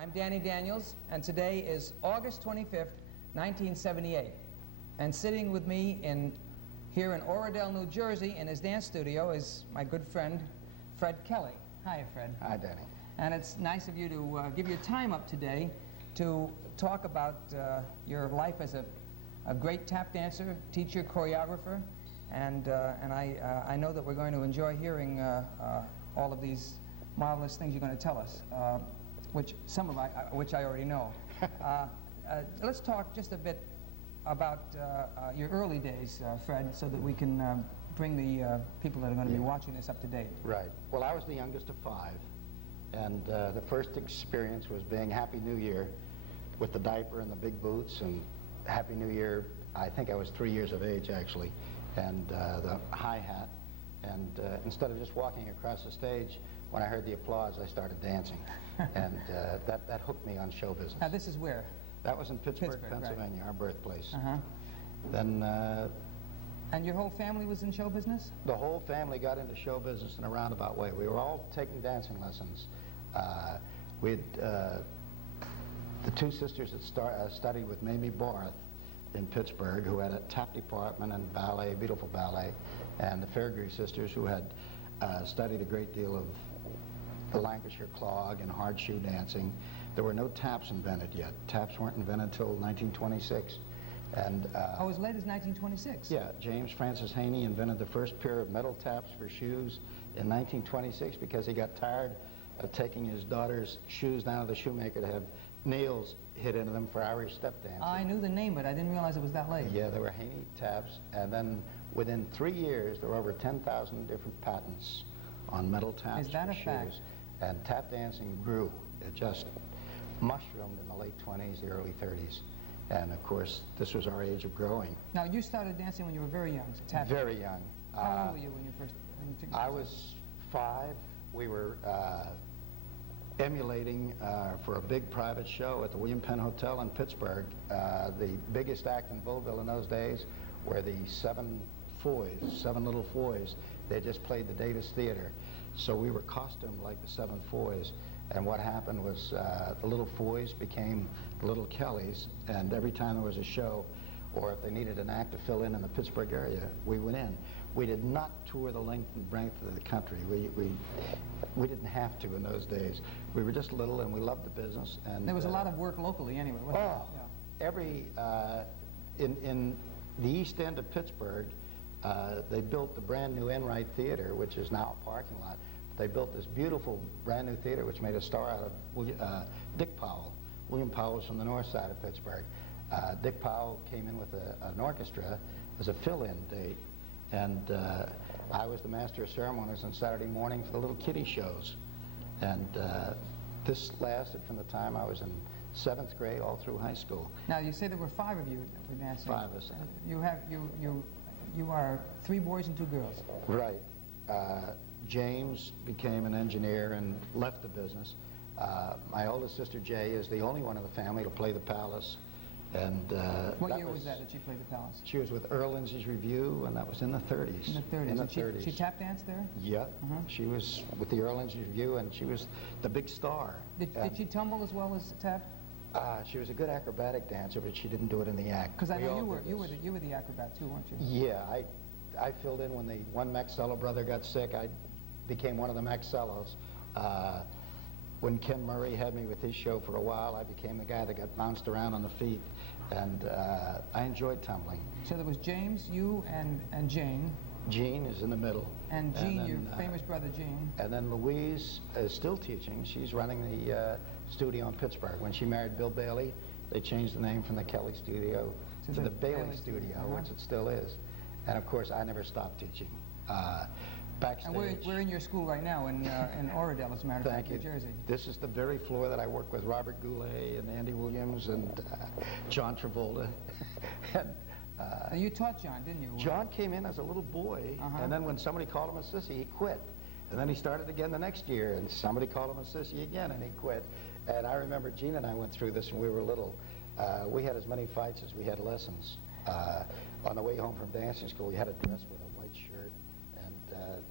I'm Danny Daniels, and today is August 25th, 1978. And sitting with me here in Oradell, New Jersey, in his dance studio is my good friend, Fred Kelly. Hi, Fred. Hi, Danny. And it's nice of you to give your time up today to talk about your life as a great tap dancer, teacher, choreographer, and I know that we're going to enjoy hearing all of these marvelous things you're going to tell us, which I already know. Let's talk just a bit about your early days, Fred, so that we can bring the people that are going to be watching this up to date. Right. Well, I was the youngest of 5, and the first experience was being Happy New Year with the diaper and the big boots, and Happy New Year, I think I was 3 years of age, actually, and the hi-hat. And instead of just walking across the stage, when I heard the applause, I started dancing. And that hooked me on show business. Now, this is where? That was in Pittsburgh, Pennsylvania, right. our birthplace. Uh-huh. Then... and your whole family was in show business? The whole family got into show business in a roundabout way. We were all taking dancing lessons. The 2 sisters that studied with Mamie Barth in Pittsburgh, who had a tap department and ballet, beautiful ballet, and the Fairgrave sisters, who had studied a great deal of the Lancashire clog and hard shoe dancing. There were no taps invented yet. Taps weren't invented until 1926. And, as late as 1926? Yeah, James Francis Haney invented the first pair of metal taps for shoes in 1926 because he got tired of taking his daughter's shoes down to the shoemaker to have nails hit into them for Irish step dancing. I knew the name, but I didn't realize it was that late. Yeah, there were Haney taps, and then within 3 years, there were over 10,000 different patents on metal taps for shoes. Fact? And tap dancing grew. It just mushroomed in the late 20s, the early 30s. And of course, this was our age of growing. Now, you started dancing when you were very young, so tap. Very young. How old were you when you first took I was 5. We were emulating for a big private show at the William Penn Hotel in Pittsburgh. The biggest act in vaudeville in those days were the 7 little Foys. They just played the Davis Theater. So we were costumed like the 7 Foys. And what happened was the little Foys became the little Kellys, and every time there was a show, or if they needed an act to fill in the Pittsburgh area, we went in. We did not tour the length and breadth of the country. We didn't have to in those days. We were just little, and we loved the business. And there was a lot of work locally anyway, wasn't there? Yeah. In the east end of Pittsburgh, they built the brand new Enright Theater, which is now a parking lot. They built this beautiful brand new theater which made a star out of Dick Powell. William Powell was from the north side of Pittsburgh. Dick Powell came in with an orchestra as a fill-in date, and I was the master of ceremonies on Saturday morning for the little kiddie shows. And this lasted from the time I was in 7th grade all through high school. Now, you say there were 5 of you that were dancing. 5 of us. You are 3 boys and 2 girls. Right. James became an engineer and left the business. My oldest sister, Jay, is the only one in the family to play the Palace. And what year was that she played the Palace? She was with Earl Lindsay's Review, and that was in the 30s. In the 30s. In the 30s. She tap danced there? Yeah. She was with the Earl Lindsay's Review, and she was the big star. Did she tumble as well as tap? She was a good acrobatic dancer, but she didn't do it in the act. Because I know you were the acrobat too, weren't you? Yeah, I filled in when the one Maxello brother got sick. I became one of the Maxellos. When Ken Murray had me with his show for a while, I became the guy that got bounced around on the feet, and I enjoyed tumbling. So there was James, you, and Jane. Gene is in the middle. And Gene, your famous brother Gene. And then Louise is still teaching. She's running the studio in Pittsburgh. When she married Bill Bailey, they changed the name from the Kelly Studio to the Bailey Studio, which it still is. And of course, I never stopped teaching. Backstage. And we're in your school right now in Oradell, as a matter of fact, New Jersey. This is the very floor that I work with Robert Goulet and Andy Williams and John Travolta. And you taught John, didn't you? John came in as a little boy, and then when somebody called him a sissy, he quit. And then he started again the next year, and somebody called him a sissy again, and he quit. And I remember Gene and I went through this when we were little. We had as many fights as we had lessons. On the way home from dancing school, we had a dress with a white shirt, and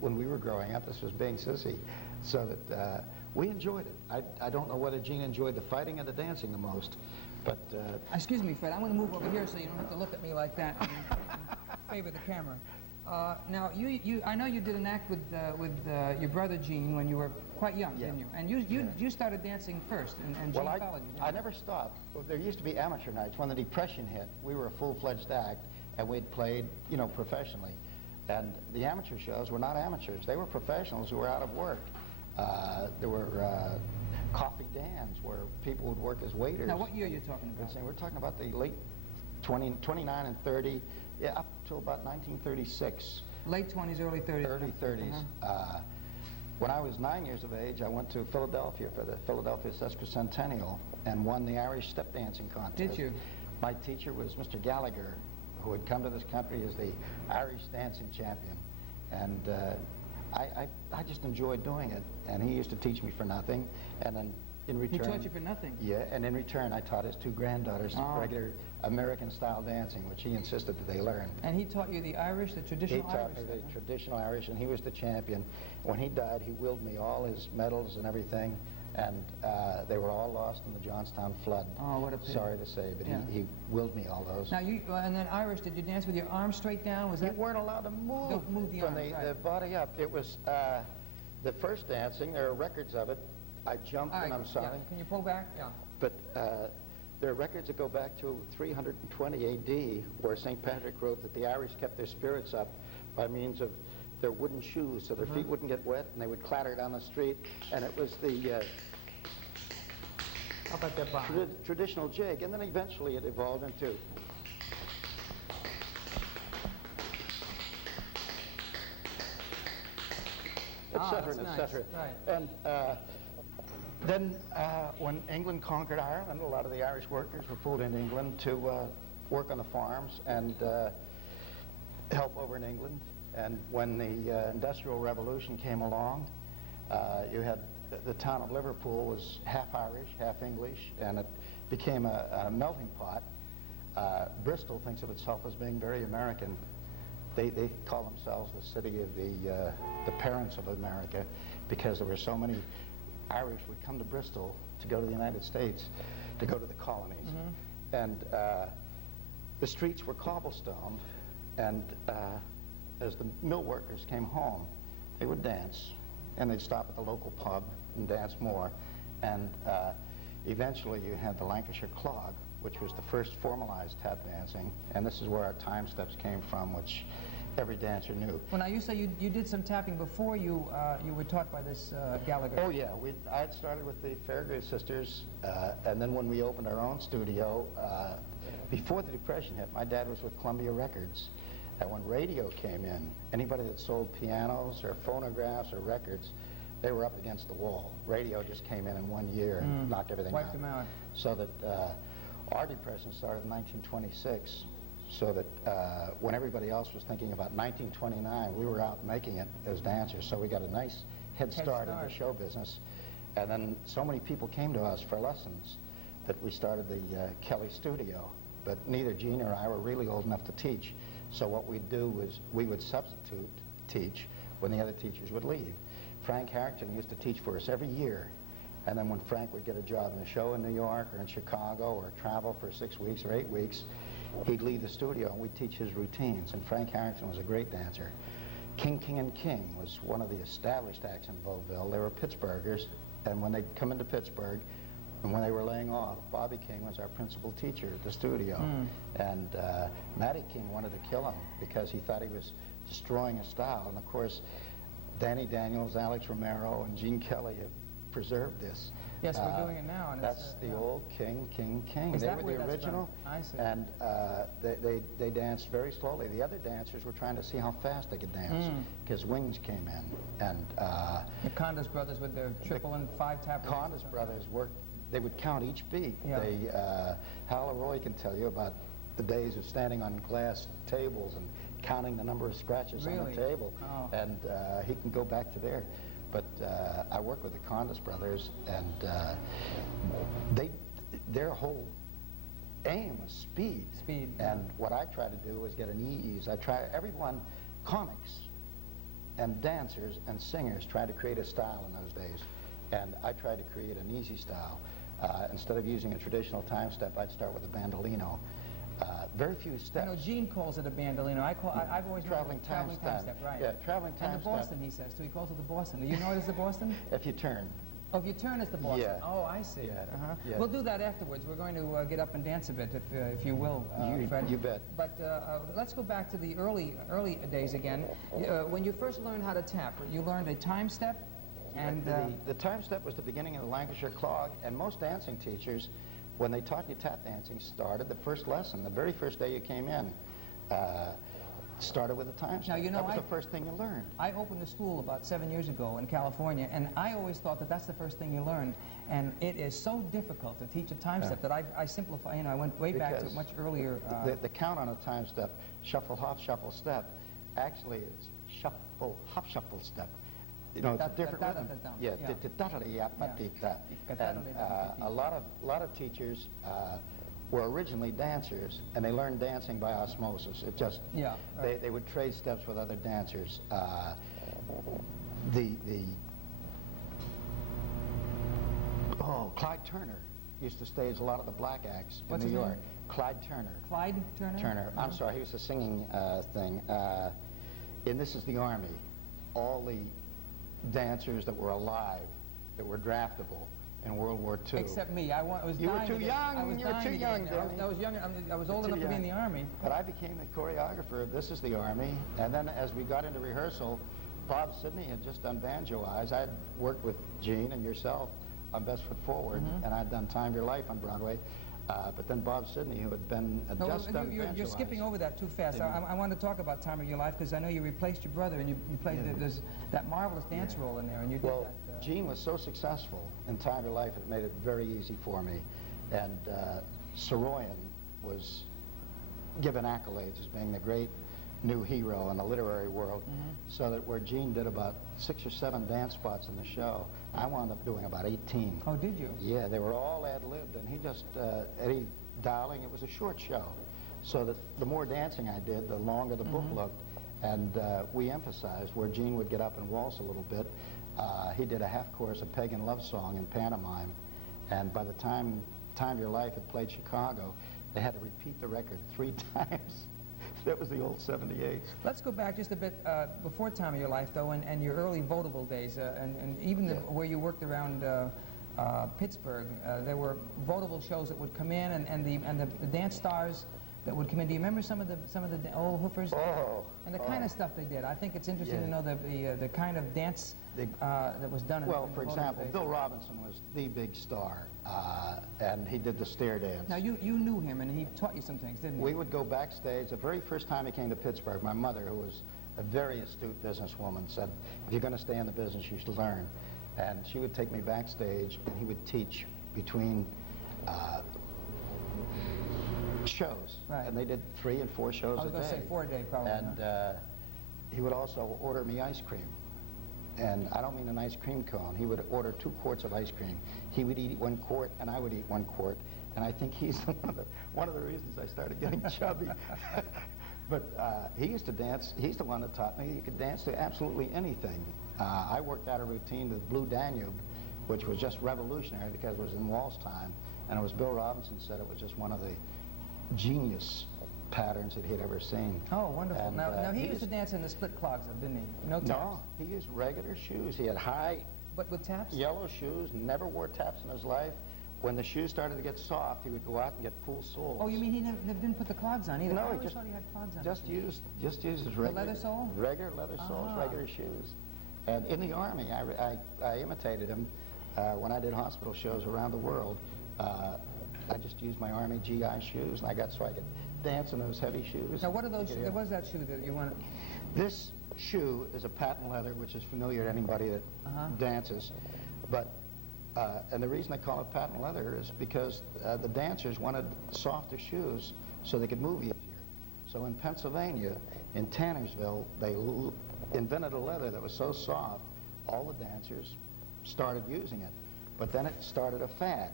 when we were growing up, this was being sissy. So that We enjoyed it. I don't know whether Gene enjoyed the fighting or the dancing the most, but... Excuse me, Fred, I'm going to move over here so you don't have to look at me like that and favor the camera. Now, I know you did an act with your brother Gene when you were quite young, Yeah. didn't you? And you started dancing first, and Gene Well, followed you, didn't I he? never stopped. Well, there used to be amateur nights. When the Depression hit, we were a full-fledged act, and we'd played, you know, professionally. And the amateur shows were not amateurs. They were professionals who were out of work. There were coffee Dans where people would work as waiters. Now, what year are you talking about? We're talking about the late 29 and 30, yeah, up to about 1936. Late 20s, early 30s. Early 30s. When I was 9 years of age, I went to Philadelphia for the Philadelphia Sesquicentennial and won the Irish step dancing contest. Did you? My teacher was Mr. Gallagher, who had come to this country as the Irish dancing champion. And I just enjoyed doing it. And he used to teach me for nothing. And then in return... He taught you for nothing? Yeah, and in return I taught his two granddaughters regular American-style dancing, which he insisted that they learn. And he taught you the Irish, the traditional Irish? He taught me the traditional Irish, and he was the champion. When he died, he willed me all his medals and everything, and they were all lost in the Johnstown flood. Oh, what a pity. Sorry to say, but Yeah. he willed me all those. Now, and then Irish, did you dance with your arms straight down? Was You that... weren't allowed to move, Don't move the from arms, the right. body up. It was the first dancing. There are records of it. I jumped, All right, and I'm sorry. yeah. Can you pull back? Yeah. But there are records that go back to 320 A.D., where St. Patrick wrote that the Irish kept their spirits up by means of their wooden shoes, so their feet wouldn't get wet, and they would clatter down the street. And it was the How about that bomb? traditional jig, and then eventually it evolved into... et cetera, that's and et nice. cetera. Right. And then when England conquered Ireland, a lot of the Irish workers were pulled into England to work on the farms and help over in England. And when the Industrial Revolution came along, you had the town of Liverpool was half Irish, half English, and it became a melting pot. Bristol thinks of itself as being very American. They call themselves the city of the parents of America, because there were so many Irish would come to Bristol to go to the United States, to go to the colonies. And the streets were cobblestoned, and as the mill workers came home, they would dance, and they'd stop at the local pub and dance more. And eventually you had the Lancashire Clog, which was the first formalized tap dancing, and this is where our time steps came from, which every dancer knew. Well, now you say you did some tapping before you were taught by this Gallagher. Oh yeah, I had started with the Fairgrave Sisters, and then when we opened our own studio, before the Depression hit, my dad was with Columbia Records, and when radio came in, anybody that sold pianos or phonographs or records, they were up against the wall. Radio just came in 1 year and knocked everything Wiped out. them out. So that our Depression started in 1926, so that when everybody else was thinking about 1929, we were out making it as dancers, so we got a nice head start in the show business. And then so many people came to us for lessons that we started the Kelly Studio, but neither Gene or I were really old enough to teach. So what we'd do was we would substitute teach when the other teachers would leave. Frank Harrington used to teach for us every year, and then when Frank would get a job in a show in New York or in Chicago or travel for 6 weeks or 8 weeks, he'd leave the studio and we'd teach his routines, and Frank Harrington was a great dancer. King, King, and King was one of the established acts in vaudeville. They were Pittsburghers, and when they'd come into Pittsburgh, and when they were laying off, Bobby King was our principal teacher at the studio. And Matty King wanted to kill him because he thought he was destroying his style. And of course, Danny Daniels, Alex Romero, and Gene Kelly have preserved this. Yes, we're doing it now. And That's the old King, King, King. Is They that were where the that's original. from? I see. And they danced very slowly. The other dancers were trying to see how fast they could dance because wings came in. And the Condas brothers with their triple and five tap. Condas brothers worked. They would count each beat. Yeah. Hal Leroy can tell you about the days of standing on glass tables and counting the number of scratches on the table. Oh. And he can go back to there. But I worked with the Condas brothers, and their whole aim was speed. Speed. And what I try to do was get an ease. Everyone, comics and dancers and singers tried to create a style in those days. And I tried to create an easy style. Instead of using a traditional time step, I'd start with a bandolino. Very few steps. You know, Gene calls it a bandolino. I've always known Traveling it time time step. step, right? Yeah, traveling time And the step. Boston, he says too. He calls it the Boston. Do you know it as the Boston? If you turn. Oh, if you turn, it's the Boston. Yeah. Oh, I see. Yeah. Yeah. We'll do that afterwards. We're going to get up and dance a bit, if you will, Fred. You bet. But let's go back to the early days again. When you first learned how to tap, you learned a time step, and The time step was the beginning of the Lancashire clog, and most dancing teachers, when they taught you tap dancing, started the first lesson, the very first day you came in, started with a time step. Now, you know, that was the first thing you learned. I opened a school about 7 years ago in California, and I always thought that that's the first thing you learn. And it is so difficult to teach a time step that I simplify. You know, I went way back to Because much earlier. The count on a time step, shuffle, hop, shuffle, step, actually it's shuffle, hop, shuffle, step. You know, it's a different rhythm. Yeah, and a lot of teachers were originally dancers, and they learned dancing by osmosis. It just, they would trade steps with other dancers. Clyde Turner used to stage a lot of the black acts in New York. Name? Clyde Turner. Clyde Turner? Turner. I'm sorry, he was a singing thing. And This Is the Army. All the dancers that were alive, that were draftable in World War II. Except me. I was You were dying too to get- young. I was You were dying too to get in young, there. Danny. I was young. I was old enough to be in the Army. But I became the choreographer of This Is the Army, and then as we got into rehearsal, Bob Sidney had just done Banjo Eyes. I had worked with Gene and yourself on Best Foot Forward, and I'd done Time of Your Life on Broadway. But then Bob Sidney, who had been just done Banjo You're skipping Eyes. over that too fast. I want to talk about Time of Your Life because I know you replaced your brother and you played there's that marvelous dance role in there, and you did Well, that. Gene was so successful in Time of Your Life, it made it very easy for me. And Saroyan was given accolades as being the great new hero in the literary world, so that where Gene did about 6 or 7 dance spots in the show, I wound up doing about 18. Oh, did you? Yeah, they were all ad-libbed, and he just, Eddie Dowling, it was a short show, so that the more dancing I did, the longer the book looked, and we emphasized where Gene would get up and waltz a little bit. He did a half chorus of Pagan Love Song in pantomime, and by the time Time of Your Life had played Chicago, they had to repeat the record 3 times. That was the old 78. Let's go back just a bit before Time of Your Life, though, and your early vaudeville days, and even where you worked around Pittsburgh. There were vaudeville shows that would come in, and the dance stars that would come in. Do you remember some of the old hoofers? Oh, and the kind of stuff they did. I think it's interesting to know the kind of dance that was done. Well, in for the example, days. Bill Robinson was the big star, and he did the stair dance. Now you knew him, and he taught you some things, didn't he? We would go backstage. The very first time he came to Pittsburgh, my mother, who was a very astute businesswoman, said, "If you're going to stay in the business, you should learn." And she would take me backstage, and he would teach between shows. Right. And they did 3 and 4 shows a day. I was going to say 4 a day, probably. And he would also order me ice cream. And I don't mean an ice cream cone. He would order 2 quarts of ice cream. He would eat 1 quart, and I would eat 1 quart. And I think he's one of the reasons I started getting chubby. But he used to dance. He's the one that taught me you could dance to absolutely anything. I worked out a routine with Blue Danube, which was just revolutionary because it was in Waltz time. And it was Bill Robinson said it was just one of the genius patterns that he had ever seen. Oh, wonderful. And, now he used to dance in the split clogs, though, didn't he? No taps? No, he used regular shoes. He had high But with taps? yellow shoes, never wore taps in his life. When the shoes started to get soft, he would go out and get full soles. Oh, you mean he never didn't put the clogs on either? No, I he always thought he had clogs on. just used his regular leather sole? regular leather soles, regular shoes. And in the Army, I imitated him when I did hospital shows around the world. I just used my Army GI shoes, and I could dance in those heavy shoes. Now, what are those? What is that shoe that you want? This shoe is a patent leather, which is familiar to anybody that dances. But and the reason they call it patent leather is because the dancers wanted softer shoes so they could move easier. So in Pennsylvania, in Tannersville, they invented a leather that was so soft, all the dancers started using it. But then it started a fad,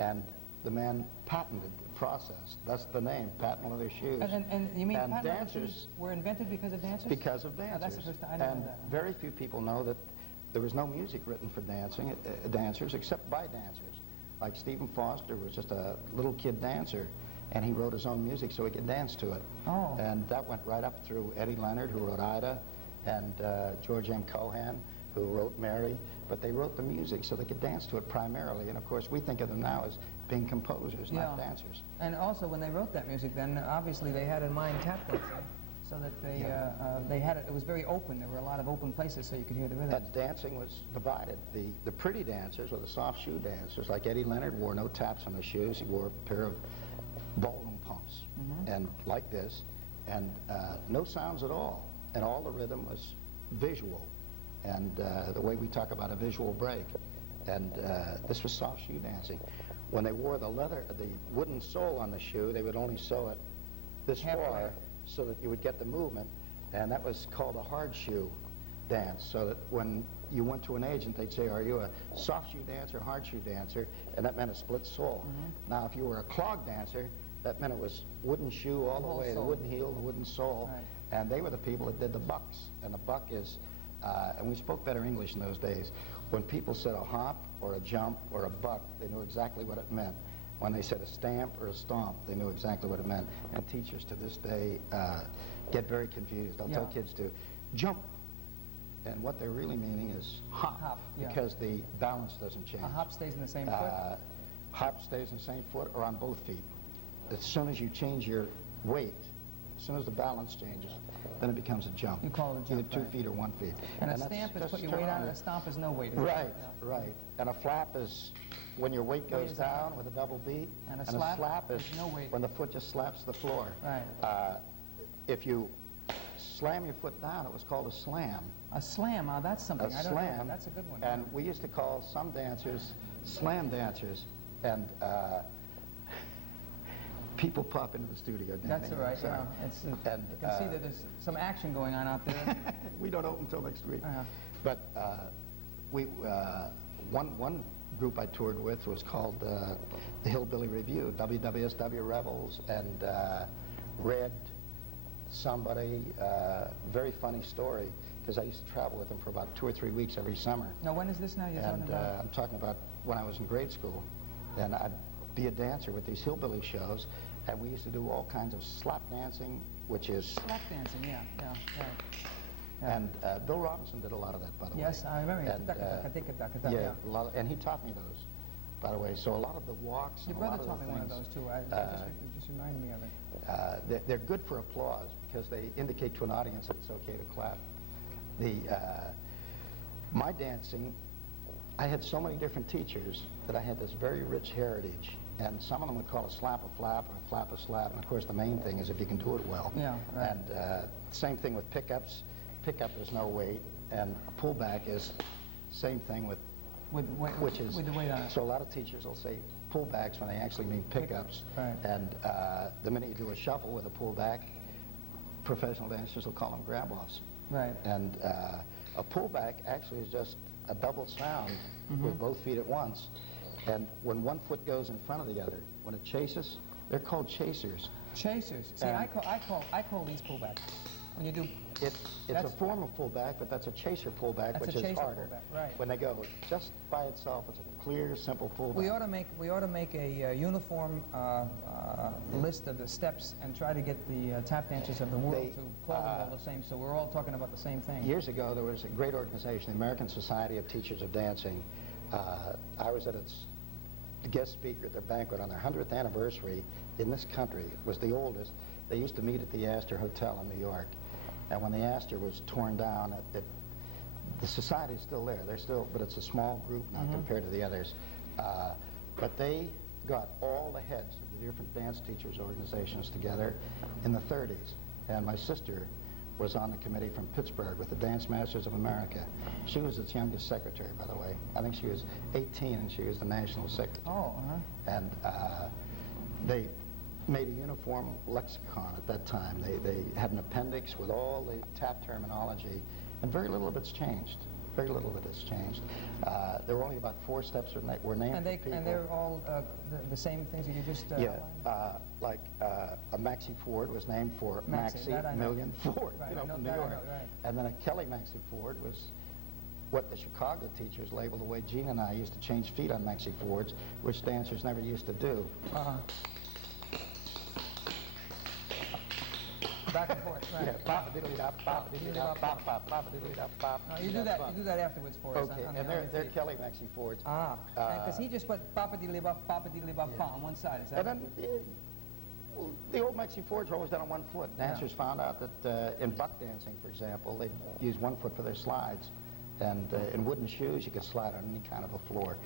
and the man patented the process. That's the name, patent leather shoes. And you mean patent leather dancers shoes were invented because of dancers? because of dancers. Oh, that's the first time I didn't know and that. very few people know that there was no music written for dancers except by dancers. Like Stephen Foster was just a little kid dancer, and he wrote his own music so he could dance to it. Oh. And that went right up through Eddie Leonard, who wrote Ida, and George M. Cohan, who wrote Mary. But they wrote the music so they could dance to it primarily. And of course, we think of them now as being composers, not dancers. And also, when they wrote that music, then obviously they had in mind tap dancing, so that they had it. It was very open. There were a lot of open places, so you could hear the rhythm. That dancing was divided. The pretty dancers, or the soft shoe dancers, like Eddie Leonard, wore no taps on his shoes. He wore a pair of ballroom pumps, and like this, and no sounds at all. And all the rhythm was visual, and the way we talk about a visual break. And this was soft shoe dancing. When they wore the wooden sole on the shoe, they would only sew it this far so that you would get the movement, and that was called a hard shoe dance. So that when you went to an agent, they'd say, "Are you a soft shoe dancer, hard shoe dancer?" And that meant a split sole. Now, if you were a clog dancer, that meant it was wooden shoe all the way, the wooden heel, the wooden sole, and they were the people that did the bucks. And the buck is, and we spoke better English in those days. When people said a hop or a jump or a buck, they knew exactly what it meant. When they said a stamp or a stomp, they knew exactly what it meant. And teachers to this day get very confused. They'll tell kids to jump, and what they're really meaning is hop, because the balance doesn't change. A hop stays in the same foot? Hop stays in the same foot or on both feet. As soon as you change your weight, as soon as the balance changes, then it becomes a jump. You call it a jump, either 2 feet or 1 feet. And a stamp is put your weight on, and a stomp is no weight. Right. And a flap is when your weight goes down with a double beat. And a slap is no weight. when the foot just slaps the floor. Right. If you slam your foot down, it was called a slam. A slam, that's something. A I don't know. slam. That's a good one. And we used to call some dancers slam dancers. And people pop into the studio. That's all right. Yeah. You can see that there's some action going on out there. We don't open until next week. But one group I toured with was called the Hillbilly Review, WWSW Rebels, and Red, somebody, very funny story, because I used to travel with them for about 2 or 3 weeks every summer. Now, when is this now you're talking about? I'm talking about when I was in grade school, and I'd be a dancer with these hillbilly shows, and we used to do all kinds of slap dancing, which is... Slap dancing, yeah. And Bill Robinson did a lot of that, by the way. Yes, I remember. A lot and he taught me those, by the way. So a lot of the walks. Your brother taught me one of those too. You just reminded me of it. They're good for applause because they indicate to an audience that it's okay to clap. My dancing, I had so many different teachers that I had this very rich heritage. And some of them would call a slap a flap, or a flap a slap. And of course, the main thing is if you can do it well. Yeah, right. And same thing with pickups. Pickup is no weight, and a pullback is same thing with the weight on it. So a lot of teachers will say pullbacks when they actually mean pickups. Right. And the minute you do a shuffle with a pullback, professional dancers will call them grab-offs. Right. And a pullback actually is just a double sound with both feet at once. And when one foot goes in front of the other, when it chases, they're called chasers. Chasers. See, I call these pullbacks. When you do, it's a form of pullback, but that's a chaser pullback, which is harder. Pullback, right. When they go just by itself, it's a clear, simple pullback. We ought to make a uniform list of the steps and try to get the tap dancers of the world to call them all the same, so we're all talking about the same thing. Years ago, there was a great organization, the American Society of Teachers of Dancing. I was at its guest speaker at their banquet on their 100th anniversary in this country. It was the oldest. They used to meet at the Astor Hotel in New York. And when the Astor was torn down, the society's still there. They're still, but it's a small group now compared to the others. But they got all the heads of the different dance teachers organizations together in the 30s. And my sister was on the committee from Pittsburgh with the Dance Masters of America. She was its youngest secretary, by the way. I think she was 18 and she was the national secretary. Oh, And they made a uniform lexicon at that time. They had an appendix with all the tap terminology, and very little of it's changed. Very little of it has changed. There were only about 4 steps were named for people. And they're all the same things that you just outlined? Like a Maxie Ford was named for Maxie Million Ford, right, from New York. Right. And then a Kelly Maxie Ford what the Chicago teachers labeled the way Gene and I used to change feet on Maxi Fords, which dancers never used to do. Back and forth, right. Yeah, bop-a-diddly-dop, bop-a-diddly-dop, bop, bop, bop-a-diddly-dop, bop. No, you do that afterwards for us. Okay, on and your they're feet. Kelly Maxi Fords. Because he just put bop-a-diddly-bop, bop-a-diddly-bop, Yeah. on one side. Is that And then the old Maxi Fords were always done on one foot. Dancers found out that in buck dancing, for example, they use one foot for their slides. And in wooden shoes, you could slide on any kind of a floor.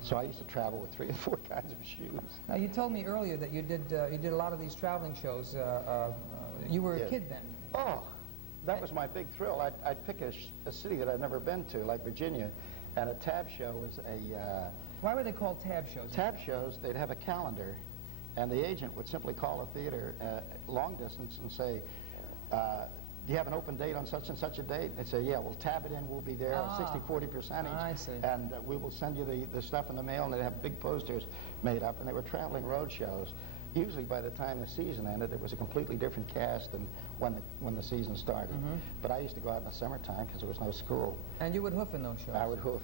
So I used to travel with 3 or 4 kinds of shoes. Now, you told me earlier that you did a lot of these traveling shows. You were a kid then. Oh, that was my big thrill. I'd pick a city that I'd never been to, like Virginia, and a tab show was a... Why were they called tab shows? Tab shows, they'd have a calendar, and the agent would simply call a theater long distance and say, do you have an open date on such and such a date? They'd say, yeah, we'll tab it in, we'll be there, 60-40 percentage. I see. And we will send you the stuff in the mail, and they'd have big posters made up, and they were traveling road shows. Usually by the time the season ended, it was a completely different cast than when the season started. But I used to go out in the summertime because there was no school. And you would hoof in those shows? I would hoof.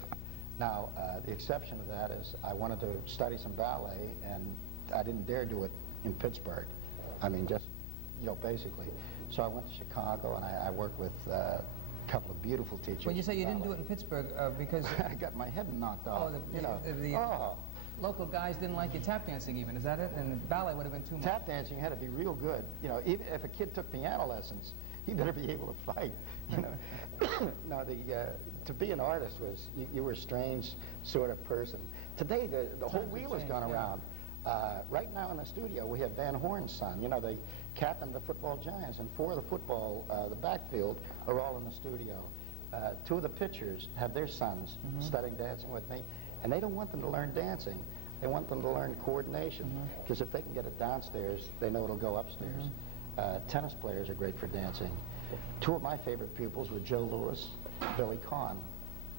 Now, the exception to that is I wanted to study some ballet, and I didn't dare do it in Pittsburgh. I mean, just, basically. So I went to Chicago, and I worked with a couple of beautiful teachers. When you say you didn't do it in Pittsburgh, because... I got my head knocked off. Local guys didn't like you tap dancing even, is that it? And ballet would have been too much. Tap dancing had to be real good. Even if a kid took piano lessons, he better be able to fight. No, to be an artist was, you were a strange sort of person. Today, the whole wheel has gone around. Right now in the studio, we have Van Horn's son, the captain of the football Giants, and 4 of the football, the backfield, are all in the studio. 2 of the pitchers have their sons studying dancing with me, and they don't want them to learn dancing. They want them to learn coordination, because if they can get it downstairs, they know it'll go upstairs. Tennis players are great for dancing. 2 of my favorite pupils were Joe Louis, Billy Kahn.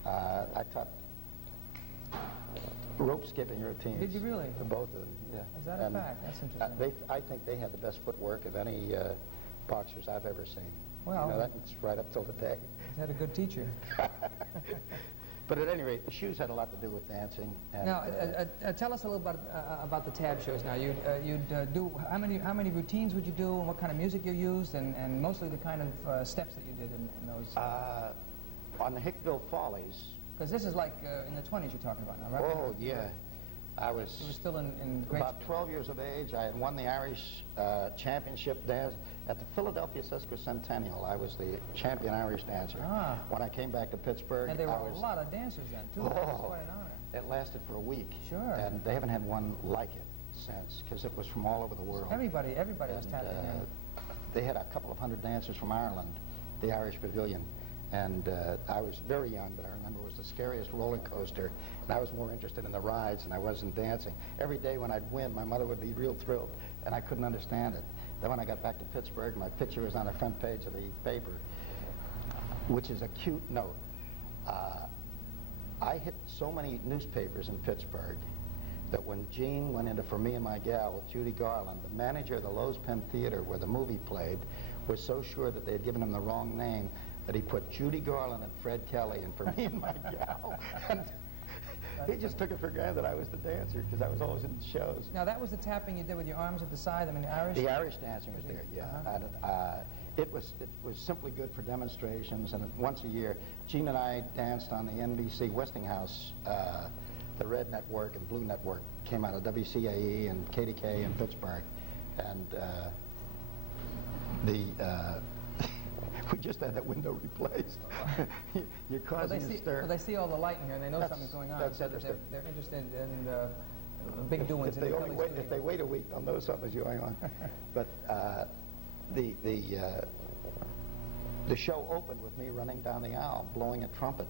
I taught rope skipping routines. Did you really? To both of them, yeah. Is that a fact? That's interesting. I think they had the best footwork of any boxers I've ever seen. Well, that's right up till today. He's had a good teacher. But at any rate, the shoes had a lot to do with dancing. And, now, tell us a little about the tab shows. Now, you'd do how many routines would you do, and what kind of music you used, and mostly the kind of steps that you did in those. On the Hickville Follies. Because this is like in the 20s you're talking about now, right? Oh yeah, I was. You were still in grade about 12 years of age. I had won the Irish championship dance at the Philadelphia Sesquicentennial. I was the champion Irish dancer. When I came back to Pittsburgh, and there were a lot of dancers then too. It was quite an honor. It lasted for a week. Sure. And they haven't had one like it since, because it was from all over the world. Everybody was tapping in. They had a couple of hundred dancers from Ireland, the Irish Pavilion. And I was very young, but I remember it was the scariest roller coaster, and I was more interested in the rides than I was in dancing. Every day when I'd win, my mother would be real thrilled, and I couldn't understand it. Then when I got back to Pittsburgh, my picture was on the front page of the paper, which is a cute note. I hit so many newspapers in Pittsburgh that when Gene went into For Me and My Gal with Judy Garland, the manager of the Lowe's Penn Theater, where the movie played, was so sure that they had given him the wrong name that he put Judy Garland and Fred Kelly in For Me and My Gal. And he just took it for granted that I was the dancer, because I was always in the shows. Now, that was the tapping you did with your arms at the side? I mean, the Irish? The Irish dancing was there, yeah. And it was simply good for demonstrations, and once a year, Gene and I danced on the NBC Westinghouse, the Red Network and Blue Network came out of WCAE and KDK in Pittsburgh, and we just had that window replaced. You're causing a stir. Well, they see all the light in here, and they know something's going on. That's interesting. They're interested in big doings. If they wait a week, they'll know something's going on. But the show opened with me running down the aisle, blowing a trumpet.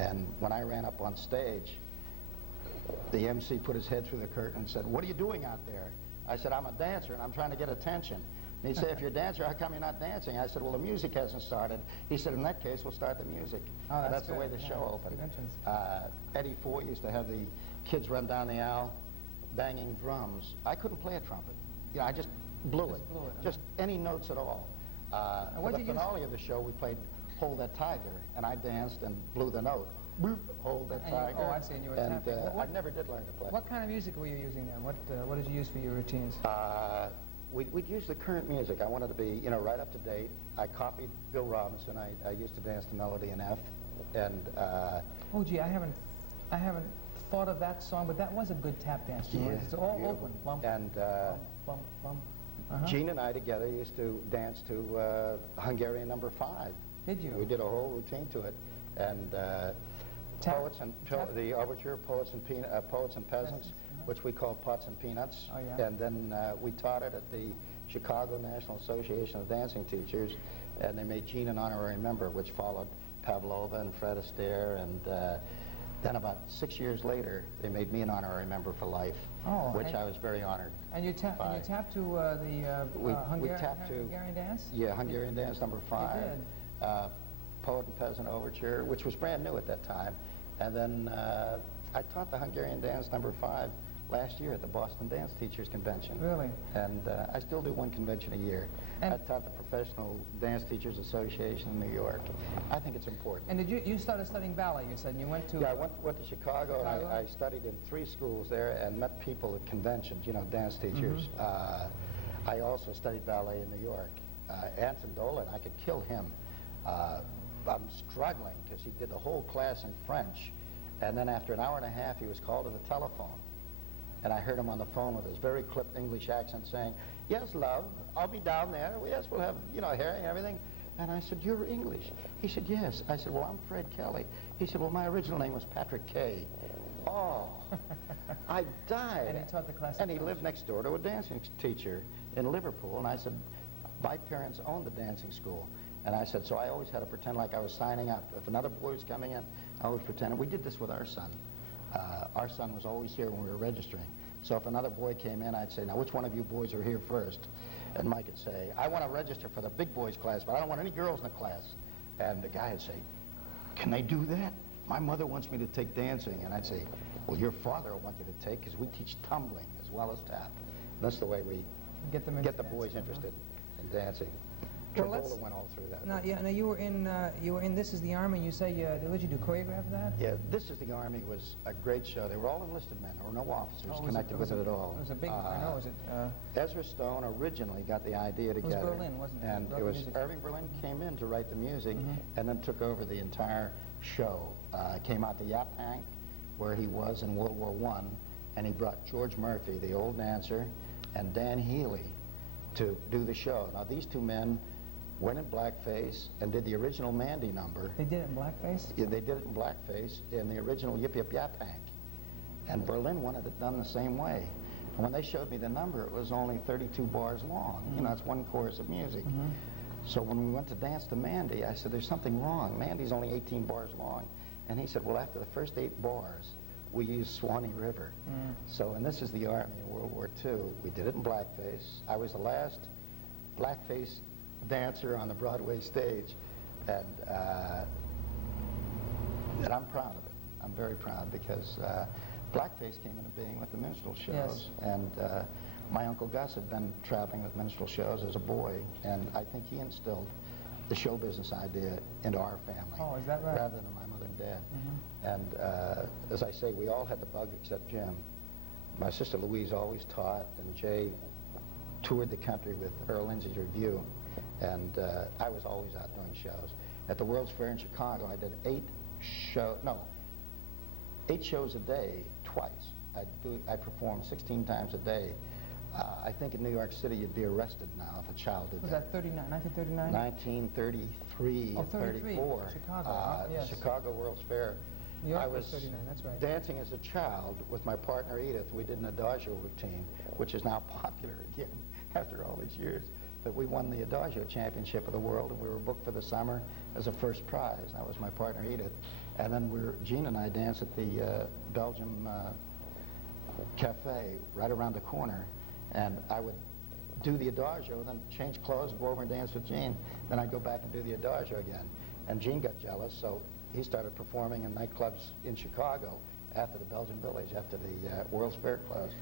And when I ran up on stage, the MC put his head through the curtain and said, "What are you doing out there?" I said, "I'm a dancer, and I'm trying to get attention." And he'd say, "If you're a dancer, how come you're not dancing?" I said, "Well, the music hasn't started." He said, "In that case, we'll start the music." Oh, that's the way the show opened. Eddie Ford used to have the kids run down the aisle banging drums. I couldn't play a trumpet. I just blew it. Just any notes at all. For the finale of the show, we played hold that tiger, and I danced and blew the note. Boop, hold that tiger. Oh, I see, and you were tapping. I never did learn to play. What kind of music were you using then? What did you use for your routines? We'd use the current music. I wanted to be, you know, right up to date. I copied Bill Robinson. I used to dance to Melody in F, and oh, gee, I haven't thought of that song, but that was a good tap dance. yeah, It's all beautiful. open. Bump, And bump, bump. Gene and I together used to dance to Hungarian Number 5. Did you? We did a whole routine to it, and the overture, Poets and Peasants, which we called Pots and Peanuts. Oh, yeah. And then we taught it at the Chicago National Association of Dancing Teachers, and they made Gene an honorary member, which followed Pavlova and Fred Astaire, and then about 6 years later, they made me an honorary member for life, which I was very honored. And you tapped to we Hungarian, tapped to Hungarian dance? Yeah, Hungarian Dance Number 5. You did. Poet and Peasant Overture, which was brand new at that time. And then I taught the Hungarian Dance Number 5 last year at the Boston Dance Teachers Convention. Really? And I still do one convention a year. And I taught the Professional Dance Teachers Association in New York. I think it's important. And you started studying ballet, you said, and you went to... Yeah, I went to Chicago, and I studied in 3 schools there and met people at conventions, you know, dance teachers. I also studied ballet in New York. Anton Dolan, I could kill him. I'm struggling because he did the whole class in French, and then after an hour and a half he was called to the telephone, and I heard him on the phone with his very clipped English accent saying, "Yes, love, I'll be down there. Yes, we'll have, you know, hair and everything." And I said, "You're English?" He said, "Yes." I said, "Well, I'm Fred Kelly." He said, "Well, my original name was Patrick Kay." Oh, I died. And he taught the class. And he lived next door to a dancing teacher in Liverpool, and I said, my parents owned the dancing school. And I said, so I always had to pretend like I was signing up. If another boy was coming in, I always pretended. We did this with our son. Our son was always here when we were registering. So if another boy came in, I'd say, now which one of you boys are here first? And Mike would say, I want to register for the big boys class, but I don't want any girls in the class. And the guy would say, can they do that? My mother wants me to take dancing. And I'd say, well, your father will want you to take, because we teach tumbling as well as tap. And that's the way we get the boys interested in dancing. Well, Travolta went all through that. Now, you were in This Is the Army. You say, did you do choreograph that? Yeah, This Is the Army was a great show. They were all enlisted men. There were no officers connected with it at all. It was a big, I know, was it? Ezra Stone originally got the idea together. It was Berlin, wasn't it? And it was Irving Berlin came in to write the music and then took over the entire show. Came out to Yaphank, where he was in World War I, and he brought George Murphy, the old dancer, and Dan Healy to do the show. Now, these two men went in blackface and did the original Mandy number. They did it in blackface? Yeah, they did it in blackface in the original Yip Yip Yap Hank. And Berlin wanted it done the same way. And when they showed me the number, it was only 32 bars long. You know, it's one chorus of music. So when we went to dance to Mandy, I said, there's something wrong. Mandy's only 18 bars long. And he said, well, after the first 8 bars, we used Swanee River. So, and This Is the Army in World War II. We did it in blackface. I was the last blackface dancer on the Broadway stage, and I'm proud of it. I'm very proud, because blackface came into being with the minstrel shows, and my Uncle Gus had been traveling with minstrel shows as a boy, and I think he instilled the show business idea into our family. Oh, is that right? Rather than my mother and dad. And as I say, we all had the bug except Jim. My sister Louise always taught, and Jay toured the country with Earl Lindsay's Review. And I was always out doing shows. At the World's Fair in Chicago, I did 8 shows a day, twice. I performed 16 times a day. I think in New York City you'd be arrested now if a child did that. Was that 1939? 1933 or 34. Chicago, yes. Chicago World's Fair. New York I was was 39, that's right. dancing as a child with my partner Edith. We did an Adagio routine, which is now popular again after all these years. But we won the Adagio Championship of the World, and we were booked for the summer as a first prize. That was my partner Edith. And then Gene and I danced at the Belgium Cafe right around the corner. And I would do the Adagio, then change clothes and go over and dance with Gene. Then I'd go back and do the Adagio again. And Gene got jealous, so he started performing in nightclubs in Chicago after the Belgian Village, after the World's Fair closed.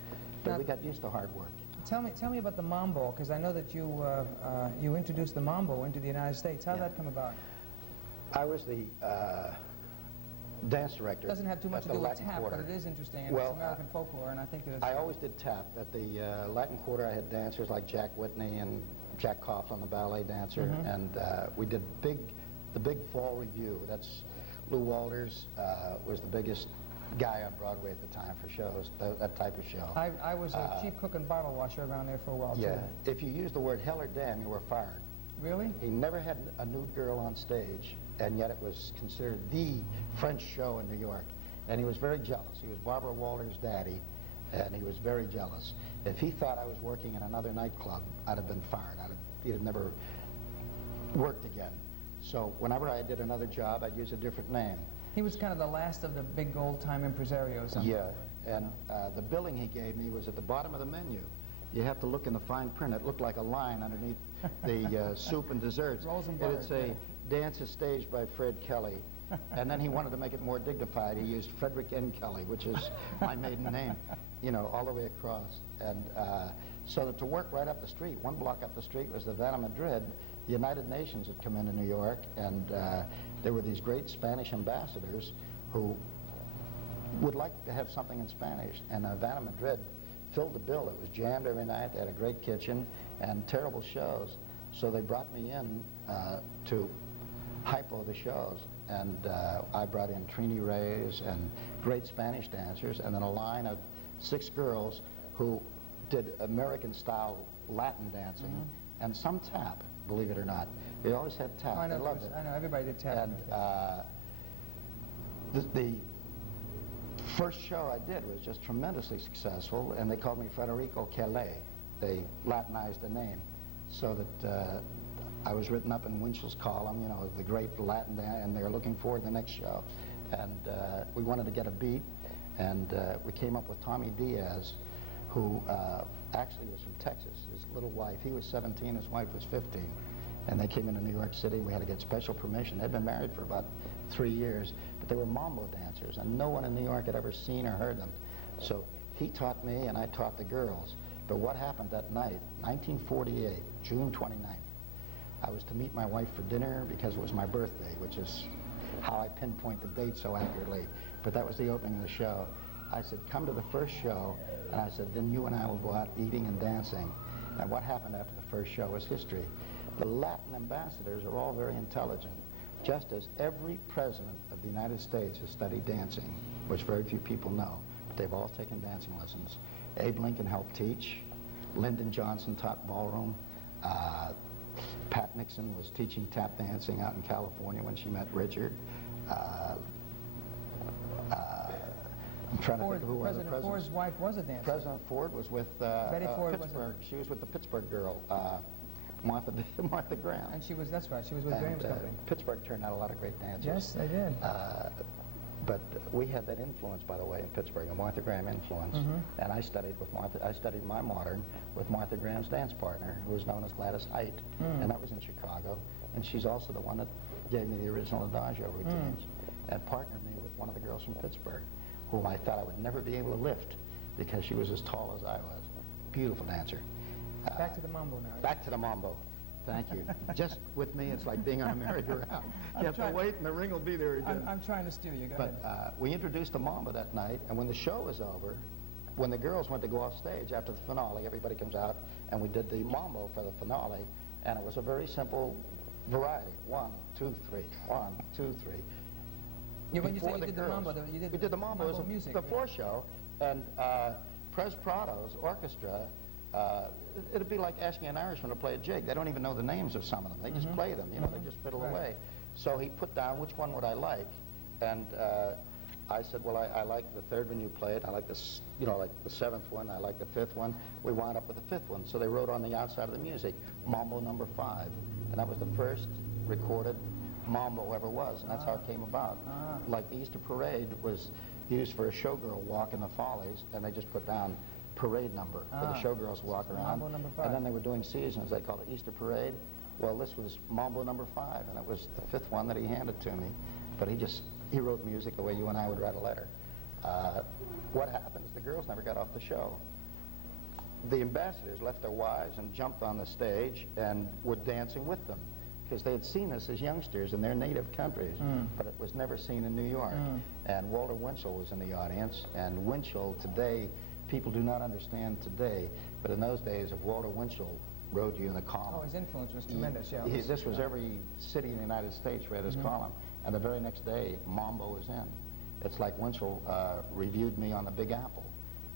But we got used to hard work. Tell me about the Mambo, because I know that you introduced the Mambo into the United States. How did that come about? I was the dance director. Doesn't have too much at to the do with Latin tap, Quarter. but it is interesting, and Well, it's American folklore, and I think that it's... I always did tap. At the Latin Quarter, I had dancers like Jack Whitney and Jack Coughlin, the ballet dancer, and we did the big fall review. That's Lou Walters was the biggest guy on Broadway at the time for shows, that type of show. I was a chief cook and bottle washer around there for a while, Yeah, too. if you used the word hell or damn, you were fired. Really? He never had a nude girl on stage, and yet it was considered the French show in New York. And he was very jealous. He was Barbara Walters' daddy, and he was very jealous. If he thought I was working in another nightclub, I'd have been fired. He'd have never worked again. So whenever I did another job, I'd use a different name. He was kind of the last of the big old-time impresarios. Yeah, and the billing he gave me was at the bottom of the menu. You have to look in the fine print. It looked like a line underneath the soup and desserts. Rolls and butter. It'd say, dances staged by Fred Kelly. And then he wanted to make it more dignified. He used Frederick N. Kelly, which is my maiden name, you know, all the way across. And so that to work right up the street, one block up the street was the Havana, Madrid. The United Nations had come into New York, and there were these great Spanish ambassadors who would like to have something in Spanish. And Havana, Madrid filled the bill. It was jammed every night. They had a great kitchen and terrible shows. So they brought me in to hypo the shows. And I brought in Trini Reyes and great Spanish dancers, and then a line of 6 girls who did American-style Latin dancing and some tap, believe it or not. They always had tap. I know, They loved it. I know, everybody did tap. And the first show I did was just tremendously successful, and they called me Federico Kelly. They Latinized the name, so that I was written up in Winchell's column, you know, as the great Latin dance, and they were looking forward to the next show. And we wanted to get a beat, and we came up with Tommy Diaz, who actually was from Texas. His little wife, he was 17, his wife was 15. And they came into New York City. We had to get special permission. They'd been married for about 3 years, but they were mambo dancers, and no one in New York had ever seen or heard them. So he taught me, and I taught the girls. But what happened that night, 1948, June 29th, I was to meet my wife for dinner because it was my birthday, which is how I pinpoint the date so accurately. But that was the opening of the show. I said, come to the first show, and I said, then you and I will go out eating and dancing. And what happened after the first show was history. The Latin ambassadors are all very intelligent, just as every president of the United States has studied dancing, which very few people know, but they've all taken dancing lessons. Abe Lincoln helped teach. Lyndon Johnson taught ballroom. Pat Nixon was teaching tap dancing out in California when she met Richard. I'm trying to think of who were the President Ford's wife was a dancer. President Ford was with Betty Ford Pittsburgh. She was with the Pittsburgh girl, Martha Graham. And she was, that's right, she was with Graham's company. Pittsburgh turned out a lot of great dancers. Yes, they did. But we had that influence, by the way, in Pittsburgh, a Martha Graham influence. And I studied with Martha. I studied my modern with Martha Graham's dance partner, who was known as Gladys Height, and that was in Chicago. And she's also the one that gave me the original Adagio routines, and partnered me with one of the girls from Pittsburgh, whom I thought I would never be able to lift because she was as tall as I was. Beautiful dancer. Back to the mambo now. Back to the mambo. Thank you. Just with me, it's like being on a merry-go-round. You have to wait, and the ring will be there again. I'm trying to steer you. Go ahead. But we introduced the mambo that night, and when the show was over, when the girls went to go off stage after the finale, everybody comes out, and we did the mambo for the finale, and it was a very simple variety. 1, 2, 3. 1, 2, 3. Yeah, when you say Before you the did the girls. mambo, you did We did the mambo. It was music. the floor show, and Pres Prado's orchestra, it'd be like asking an Irishman to play a jig. They don't even know the names of some of them. They just play them, you know, they just fiddle away. So he put down which one would I like, and I said, well, I like the third one you played. I like this, you know, like the 7th one. I like the 5th one. We wound up with the 5th one. So they wrote on the outside of the music, Mambo number 5. And that was the first recorded mambo ever was, and that's how it came about. Like the Easter Parade was used for a showgirl walk in the Follies, and they just put down parade number for the showgirls to walk around. Mambo number 5. And then they were doing seasons. They called it Easter Parade. Well, this was Mambo number 5, and it was the 5th one that he handed to me. But he wrote music the way you and I would write a letter. What happened is the girls never got off the show. The ambassadors left their wives and jumped on the stage and were dancing with them. because they had seen us as youngsters in their native countries, but it was never seen in New York. And Walter Winchell was in the audience, and Winchell today, people do not understand today, but in those days, if Walter Winchell wrote you in the column. Oh, his influence was tremendous, yeah. This was every city in the United States read his column, and the very next day, Mambo was in. It's like Winchell reviewed me on the Big Apple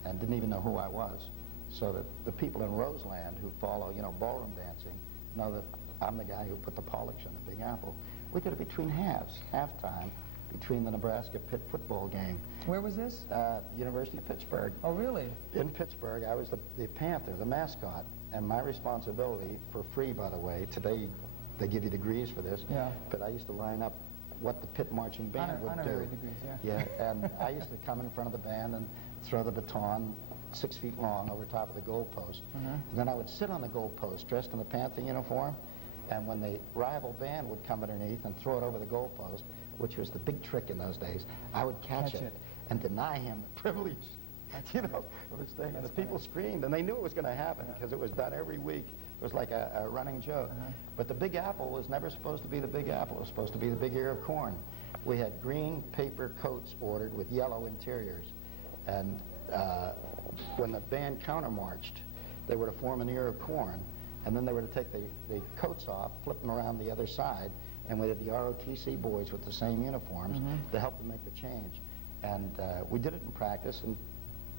and didn't even know who I was. So that the people in Roseland who follow, you know, ballroom dancing, know that I'm the guy who put the polish on the Big Apple. We did it between halftime, between the Nebraska-Pitt football game. Where was this? University of Pittsburgh. Oh, really? In Pittsburgh, I was the Panther, the mascot, and my responsibility, for free, by the way, today they give you degrees for this, but I used to line up what the Pitt marching band would do. Honorary degrees, Yeah, and I used to come in front of the band and throw the baton 6 feet long over top of the goalpost. And then I would sit on the goalpost dressed in the Panther uniform, and when the rival band would come underneath and throw it over the goalpost, which was the big trick in those days, I would catch it and deny him the privilege, you know, of his thing. And the people screamed, and they knew it was going to happen because it was done every week. It was like a running joke. But the Big Apple was never supposed to be the Big Apple. It was supposed to be the big ear of corn. We had green paper coats ordered with yellow interiors. And when the band counter-marched, they were to form an ear of corn, and then they were to take the coats off, flip them around the other side, and we had the ROTC boys with the same uniforms to help them make the change. And we did it in practice and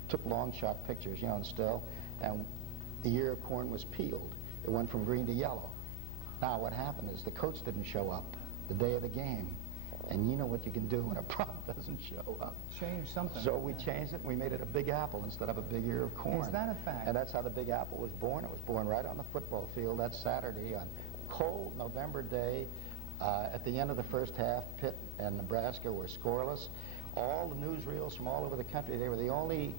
took long shot pictures, you know, and still, and the ear of corn was peeled. It went from green to yellow. Now what happened is the coach didn't show up the day of the game, and you know what you can do when a prop doesn't show up. Change something. So we changed it, and we made it a Big Apple instead of a big ear of corn. Is that a fact? And that's how the Big Apple was born. It was born right on the football field that Saturday on cold November day. At the end of the first half, Pitt and Nebraska were scoreless. All the newsreels from all over the country, they were the only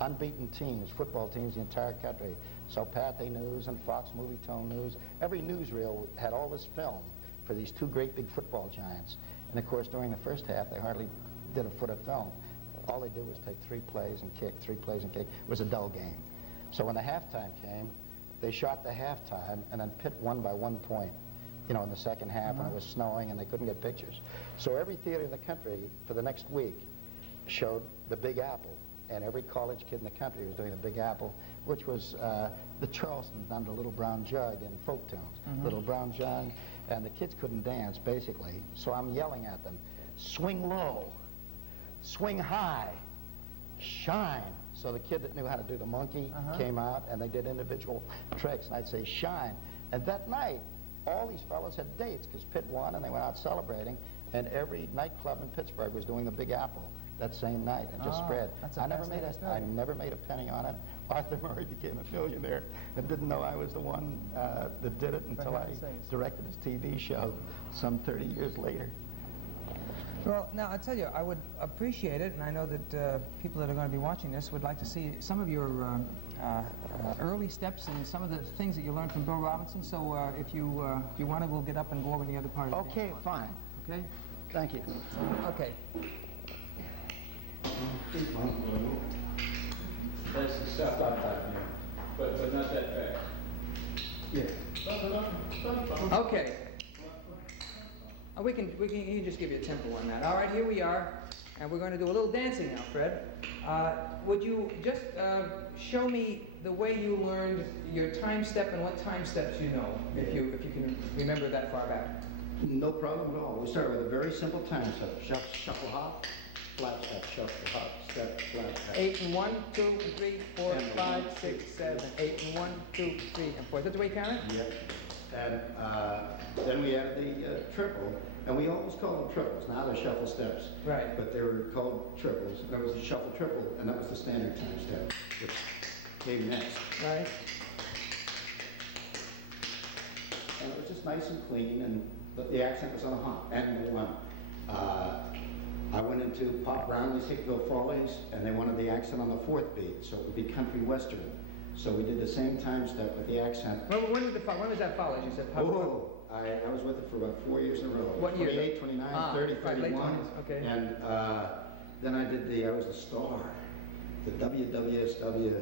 unbeaten teams, football teams in the entire country. So Pathé News and Fox Movie Tone News, every newsreel had all this film for these two great big football giants. And of course, during the first half, they hardly did a foot of film. All they did was take 3 plays and kick, 3 plays and kick. It was a dull game. So when the halftime came, they shot the halftime, and then Pitt won by 1 point, you know, in the second half when it was snowing and they couldn't get pictures. So every theater in the country for the next week showed the Big Apple, and every college kid in the country was doing the Big Apple, which was the Charleston done to Little Brown Jug in folk tunes. Little Brown Jug, and the kids couldn't dance, basically, so I'm yelling at them, swing low, swing high, shine. So the kid that knew how to do the monkey came out, and they did individual tricks, and I'd say, shine. And that night, all these fellows had dates, because Pitt won, and they went out celebrating, and every nightclub in Pittsburgh was doing the Big Apple that same night, and just spread. I never made a penny on it. Arthur Murray became a millionaire and didn't know I was the one that did it until I directed his TV show some 30 years later. Well, now, I tell you, I would appreciate it, and I know that people that are going to be watching this would like to see some of your early steps and some of the things that you learned from Bill Robinson. So if you want to, we'll get up and go over the other part of the Okay, fine. Okay? Thank you. Okay. That's the stuff I type in, but not that fast. Yeah. Okay. You can just give you a tempo on that. All right, here we are, and we're going to do a little dancing now, Fred. Would you just show me the way you learned your time step and what time steps you know, if you can remember that far back? No problem at all. We start with a very simple time step. Shuffle hop, flat step, shuffle hop, step, flat step. 8 and 1, 2 and 3, 4, 5, 6, 7. 8 and 1, 2, 3, and 4. Is that the way you count it? Yep. And then we added the triple, and we always call them triples. Now they're shuffle steps. Right. But they were called triples. That was the shuffle triple, and that was the standard time step, which came next. Right. And it was just nice and clean, and the accent was on a hop, and the one. I went into Pop Brownlee's Hickville Follies, and they wanted the accent on the 4th beat, so it would be country western. So we did the same time step with the accent. When was that Follies? You said Pop. Oh, I was with it for about 4 years in a row. What year? 28, 29, 30, right, 31. late 20s, okay. And then I was the star, the WWSW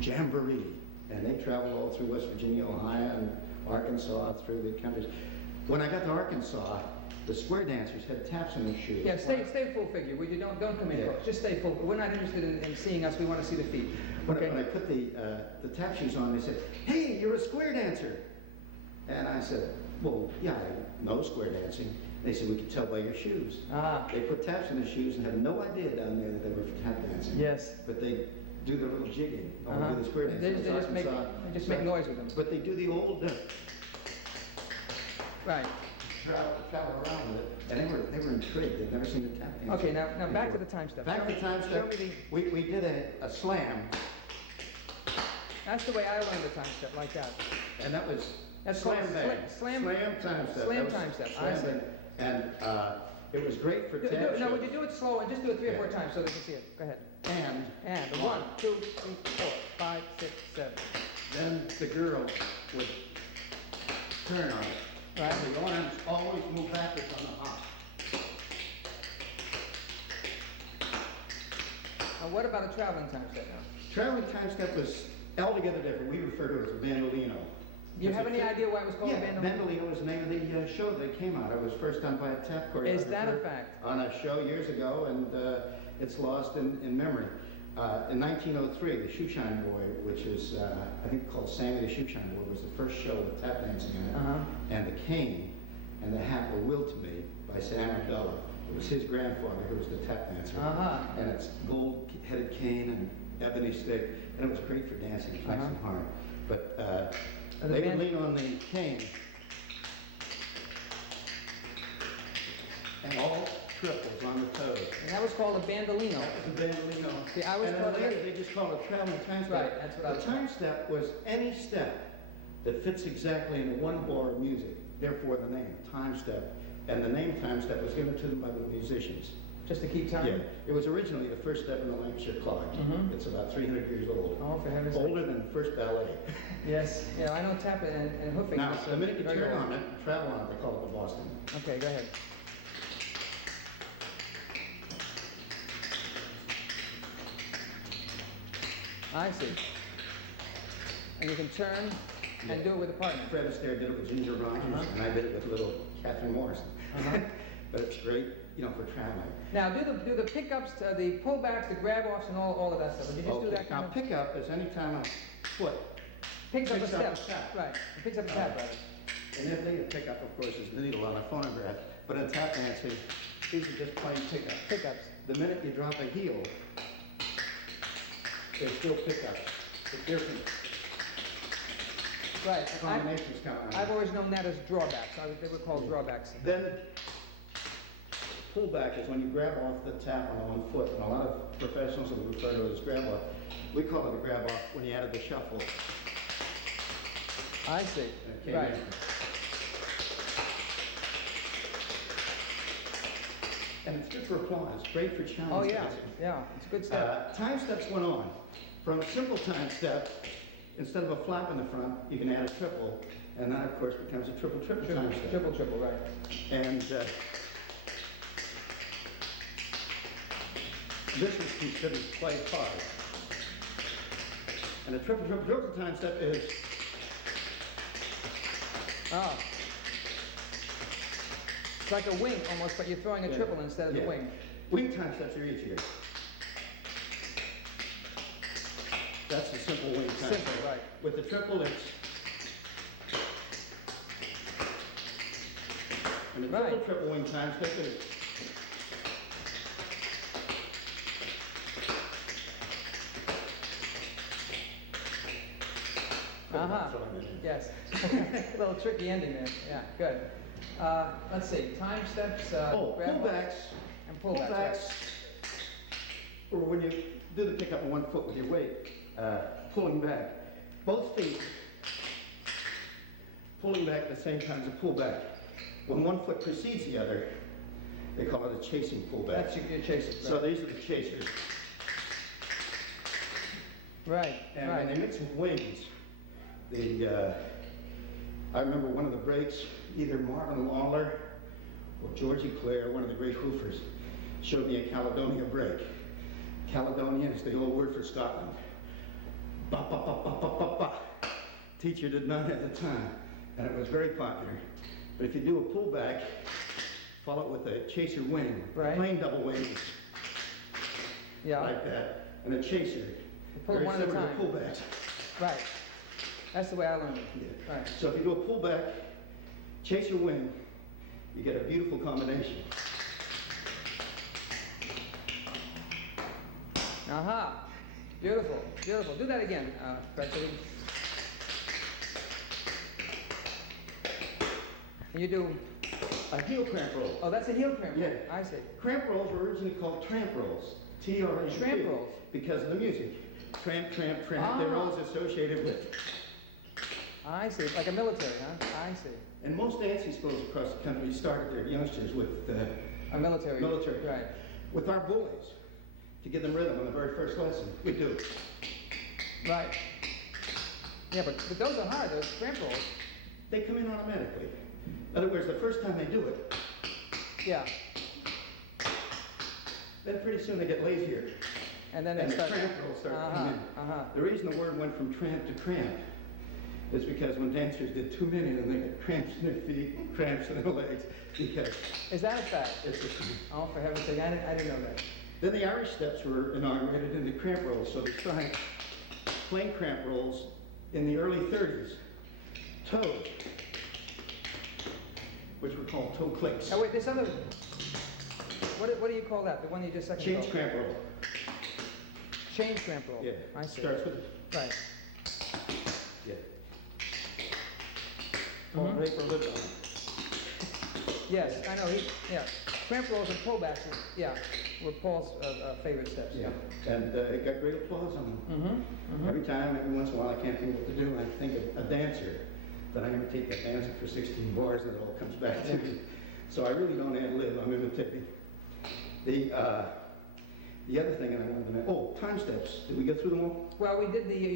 Jamboree. And they traveled all through West Virginia, Ohio, and Arkansas, through the countries. When I got to Arkansas, the square dancers had taps in their shoes. Yeah, stay full figure. Would you don't come in Yeah. close. Just stay full. We're not interested in seeing us. We want to see the feet. When I put the tap shoes on, they said, "Hey, you're a square dancer." And I said, "Well, yeah, I know square dancing." They said, "We could tell by your shoes." Ah. They put taps in their shoes and had no idea down there that they were for tap dancing. Yes. But they do their little jigging, or Uh-huh. do the square dancing. They just make noise with them. But they do the old Right. travel around with it, and they were intrigued. They'd never seen a tap dance. Okay, now back to the time step. Back to the time step. Show me We did a slam, that's the way I learned the time step, like that. and that was That's slam called bang. slam time step. slam That was time step. I slam see. bang. And it was great for tap No, shows. would you do it slow and just do it 3 or 4 Yeah. times so they can see it? Go ahead. And And 1, 2, 3, 4, 5, 6, 7. then the girl would turn on it. Right. The arms always move backwards on the hop. Now, what about a traveling time step now? Traveling time step was altogether different. We refer to it as a bandolino. Do you have any idea why it was called Yeah, a bandolino? bandolino was the name of the show that it came out. It was first done by a tap choreographer. Is that a fact? On a show years ago, and it's lost in memory. In 1903, the Shoeshine Boy, which is, I think called Sammy the Shoeshine Boy, was the first show with tap dancing in it. Uh-huh. And the cane and the hat were willed to me by Sam Abdullah. It was his grandfather who was the tap dancer. Uh-huh. And it's gold-headed cane and ebony stick, and it was great for dancing, nice Uh-huh. and hard. But the they would band- lean on the cane, and all triples on the toes. And that was called a bandolino. That was a bandolino. See, I was and taught then that- later they just called it traveling time step. Right, that's what I was The time step was any step that fits exactly in one bar of music, therefore the name, time step. And the name time step was given to them by the musicians. Just to keep time? Yeah, it was originally the first step in the Lancashire clock. Mhm. It's about 300 years old. Oh, for heaven's sake. Older than the first ballet. Yes. Yeah, I know tap and hoofing. Now, is, the minute you very turn old. on it, travel on it, they call it the Boston. Okay, go ahead. I see. And you can turn and Yeah. do it with a partner. Fred Astaire did it with Ginger Rogers, Uh-huh. and I did it with little Catherine Morrison. Uh-huh. But it's great, for traveling. Now, do the pickups, the pullbacks, the grab-offs, and all of that stuff. Would you just do that Now, kind of? pickup is any time a foot, Picks up a picks up step. a step. Right. It picks up a step, right. and if they pick up, of course, is the needle on a phonograph, but in tap dancing, these are just plain pickups. Pickups. The minute you drop a heel, they're still pickups. The different Right. combinations come out. I've always known that as drawbacks. They were called drawbacks. Then, pullback is when you grab off the tap on one foot, and a lot of professionals will refer to it as grab off. We call it a grab off when you added the shuffle. I see. and it came Right. in. And it's good for applause, great for challenge Oh, yeah. dancing. Yeah. It's a good step. Time steps went on. From a simple time step, instead of a flap in the front, you can add a triple, and that, of course, becomes a triple time step. Triple, right. And this is considered play hard. And a triple time step is Oh. It's like a wing almost, but you're throwing a triple instead of the wing. Wing time steps are easier. That's the simple wing time Simple, step. right. With the triple, it's and the Right. triple wing time step is Uh-huh. Yes. A little tricky ending there. Yeah, good. Let's see. Time steps. Grab pullbacks. and pullbacks. Right. Pullbacks, or when you do the pickup on one foot with your weight, pulling back. Both feet pulling back at the same time as a pullback. When one foot precedes the other, they call it a chasing pullback. That's your chaser. Right. So these are the chasers. Right. And right. when they mix with wings, I remember one of the breaks, either Marvin Lawler or Georgie Clare, one of the great hoofers, showed me a Caledonia break. Caledonia is the old word for Scotland. Ba, ba, ba, ba, ba, ba, ba. Teacher did not have the time and it was very popular. But if you do a pullback, follow it with a chaser wing, Right. plain double wings, Yeah. like that, and a chaser. pull Very one at a similar to time. pullbacks. Right. That's the way I learned it. Yeah. Right. So if you do a pullback, chaser wing, you get a beautiful combination. Aha. Beautiful. Beautiful. Do that again, President. You do. A heel cramp roll. Oh, that's a heel cramp. Yeah. I see. Cramp rolls were originally called tramp rolls. T-R-A-M-P. Tramp rolls. Because of the music. Tramp, tramp, tramp. They're Ah. always associated with. I see. It's like a military, huh? I see. And most dancing schools across the country started their youngsters with A military. military. Right. With our boys, to give them rhythm on the very first lesson. We do. Right. Yeah, but those are hard. Those cramp rolls. They come in automatically. In other words, the first time they do it, Yeah. then pretty soon they get lazier. And then And they the start. cramp rolls start coming in. Uh-huh. The reason the word went from tramp to cramp is because when dancers did too many, then they got cramps in their feet, cramps in their legs, because Is that a fact? it's just... Oh, for heaven's sake, I didn't know that. Then the Irish steps were inaugurated into cramp rolls, so they tried plain cramp rolls in the early 30s. Toes, which were called toe clicks. Oh, wait, this other. What do you call that? The one you just second Change called? cramp roll. Change cramp roll. Yeah. I see. Starts with, Right. yeah. Paul Mhm. Draper lived on it. Yes, I know. Yeah. Cramp rolls and pullbacks. Were Paul's favorite steps. Yeah. And it got great applause on them. Mm-hmm. Every time, every once in a while, I can't think what to do. I think of a dancer, but I imitate that dancer for 16 bars, and it all comes back to me. So I really don't ad lib. I'm imitating. The other thing that I wanted to mention. Oh, time steps. Did we go through them all? Well, you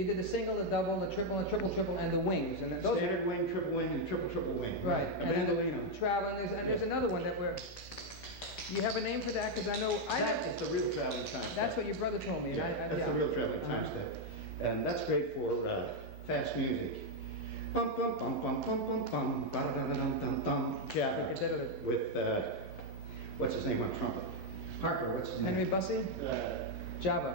did the single, the double, the triple, and the wings, and those. Standard wing, triple wing, and triple wing. Right. A And then bandolino. the travel, and there's another one that we're. You have a name for that? Because I know That is the real traveling time step. That's what your brother told me. Yeah, that's the real traveling time step. And that's great for fast music. Bum bum bum bum bum bum bum ba da da dum dum dum. Yeah. With what's his name on trumpet? Harper. What's his name? Henry Bussey? Java.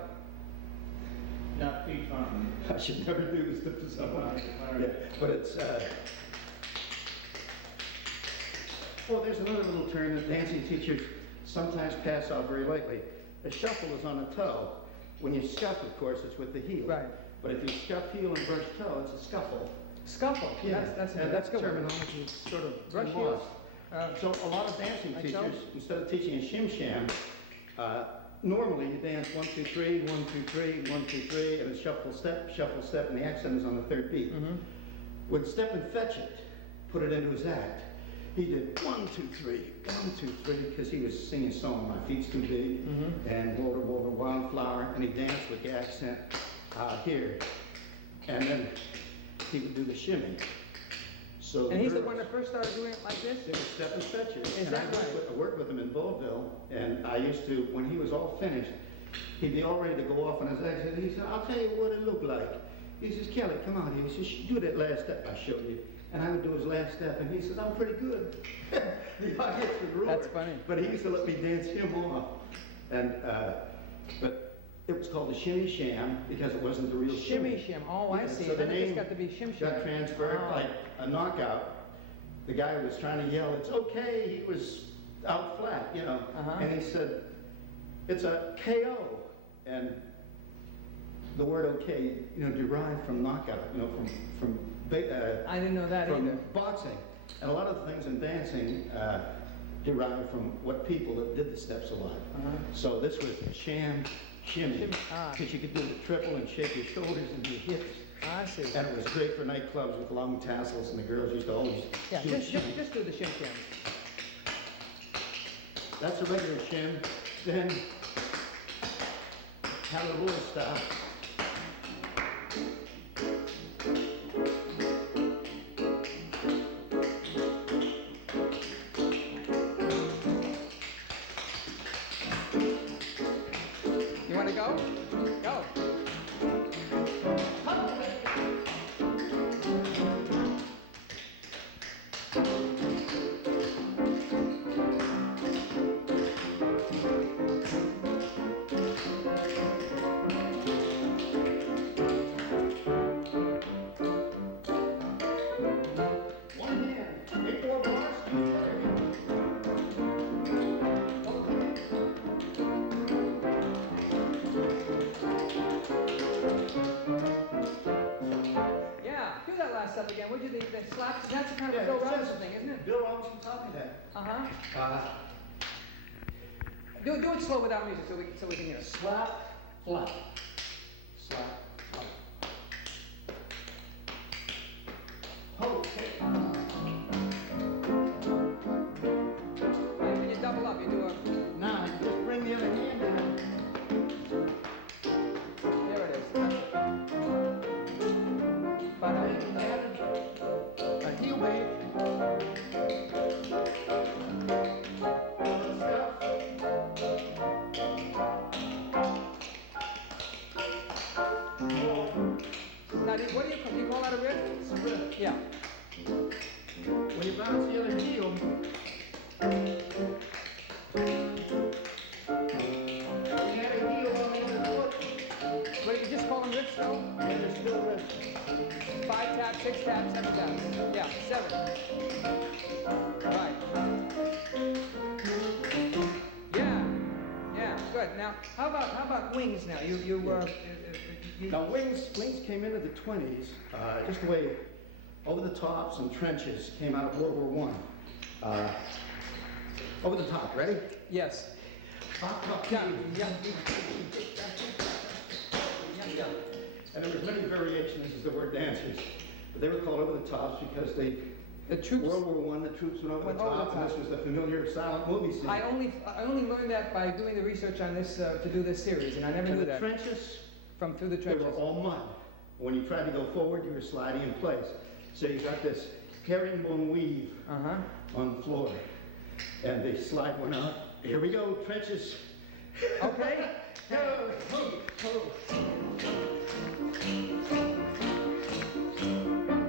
Not Pete Fountain. I should never do this to someone. All right. Yeah, but it's. Well, there's another little term that dancing teachers sometimes pass off very lightly. A shuffle is on a toe. When you scuff, of course, it's with the heel. Right. But if you scuff heel and brush toe, it's a scuffle. Scuffle. Yeah, That's and that's that good. terminology sort of Brush been heels. lost. So a lot of dancing Like so? teachers, instead of teaching a shim sham, normally you dance 1, 2, 3, 1, 2, 3, 1, 2, 3, and a shuffle, step, and the accent is on the third beat. Mm-hmm. Would Step and Fetch It put it into his act? He did 1, 2, 3, 1, 2, 3, because he was singing a song, My Feet's Too Big, Mm-hmm. and Walter, Walter, Wildflower, and he danced with the accent here. And then he would do the shimmy. So And he's the girls- one that first started doing it like this? It was Step and Fetch It. Is And that I worked right? with- I worked with him in vaudeville, and I used to, when he was all finished, he'd be all ready to go off on his exit. He said, I'll tell you what it looked like. He says, Kelly, come on. He says, do that last step I showed you. And I would do his last step, and he says, I'm pretty good. The audience would roar. That's funny. But he used to let me dance him off. And, but it was called the Shimmy Sham because it wasn't the real Shimmy shim. Oh, I Yeah, see. so the Then it just name got to be shim shim. got transferred Ah. like a knockout. The guy was trying to yell, it's okay, he was out flat, you know. Uh-huh. And he said, it's a KO. And the word okay, you know, derived from knockout, you know, from I didn't know that from either. boxing. And a lot of things in dancing derived from what people that did the steps a lot. Uh-huh. So this was a sham shimmy, Shimmy, ah. because you could do the triple and shake your shoulders and your hips. I see. And it was great for nightclubs with long tassels, and the girls used to always Yeah, do a just shimmy. do the shim shim. That's a regular shim. Then Hallelujah style. You want to go? Go. stuff again, would you? The slaps, that's kind of Yeah, a Bill it says- Robinson thing, isn't it? Bill Robinson taught me that. Uh-huh. Do it slow without music so we can hear it. Slap, flap. Slap, flap. Okay. When you double up, you do a... Now, just bring the other hand down. There it is. But, A heel wave. Stuff. now, what do you call that a riff? It's a riff. Yeah. When you bounce the other heel, when you have a heel on the other foot, What do you just call them riffs, though? and there's still riffs. 5 taps, 6 taps, 7 taps. Yeah, 7. Right. Yeah, good. Now, how about wings now? You Now, wings came into the 20s, just the way over the tops and trenches came out of World War I. Over the top, ready? yes. Yeah. Yeah. And there was many variations as there were dancers, but they were called over the tops because The troops. World War I, the troops went over Went the over the top, and this top. was the familiar silent movie scene. I only learned that by doing the research on this to do this series, and I never And knew the that trenches, from through the they trenches. were all mud. When you tried to go forward, you were sliding in place. So you got this herringbone weave Uh-huh. on the floor, and the slide went out. Here we go, trenches. Okay. Go, ho, ho.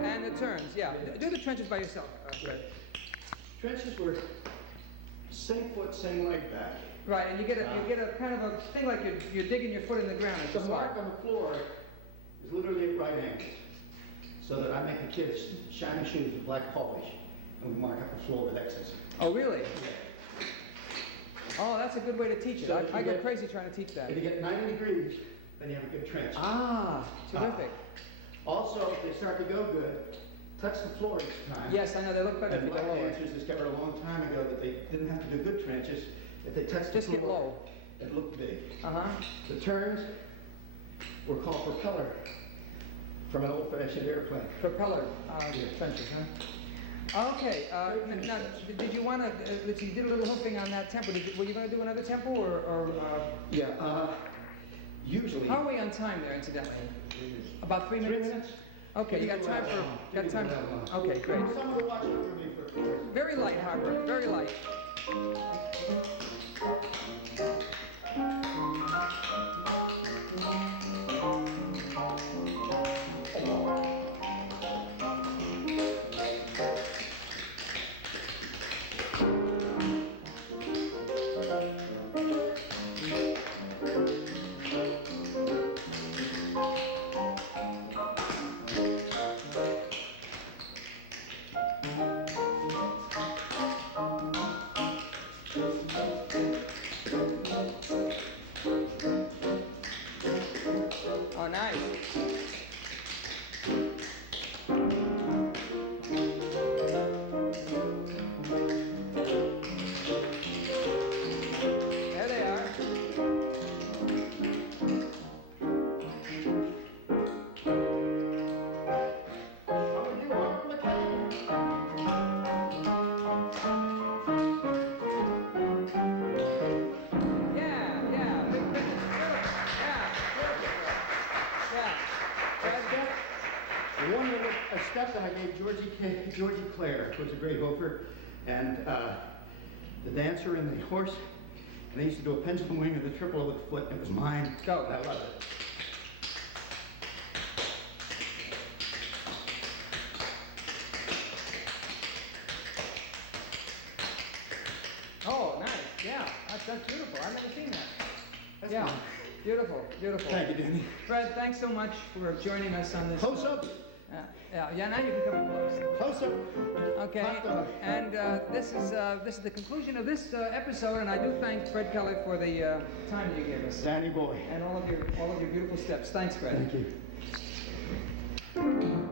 And the turns, yeah. Do the trenches by yourself, Fred. Trenches were same foot, same leg back. Right, and you get a kind of a thing like you're digging your foot in the ground as The you slide. mark on the floor is literally at right angles, so that I make the kids shiny shoes with black polish, and we mark up the floor with X's. Oh, really? Oh, that's a good way to teach it. So if I you go get- crazy trying to teach that. If you get 90 degrees, then you have a good trench. Ah, terrific. Also, if they start to go good, touch the floor each time. Yes, I know, they look better if And you my go lower. dancers discovered a long time ago that they didn't have to do good trenches. If they touched the Just get floor, low. it looked big. Uh-huh. The turns were called propeller from an old-fashioned airplane. Propeller trenches, huh? Okay, now, did you want to, let's see, you did a little hooping on that tempo. Were you going to do another tempo, or Yeah, usually. how are we on time there, incidentally? About 3 3 minutes? minutes? Okay, you got time for, okay, great. Someone to watch over me for a course. Very light, Harper, very light. Oh, nice. There they are. Yeah, big finish. Beautiful. Yeah, beautiful. Yeah. One little a step that I gave Georgie Clare, who was a great hofer, and the dancer and the horse, and they used to do a pendulum wing of the triple over the foot, and it was mine. Go. And I loved it. Oh, nice. Yeah, that's beautiful. I've never seen that. That's Yeah, mine. beautiful, beautiful. Thank you, Danny. Fred, thanks so much for joining us on this. Close up. Yeah, now you can come close. Close up. Okay, Hot dog. and this is the conclusion of this episode, and I do thank Fred Keller for the time that you gave us Danny boy. and all of your beautiful steps. Thanks, Fred. Thank you.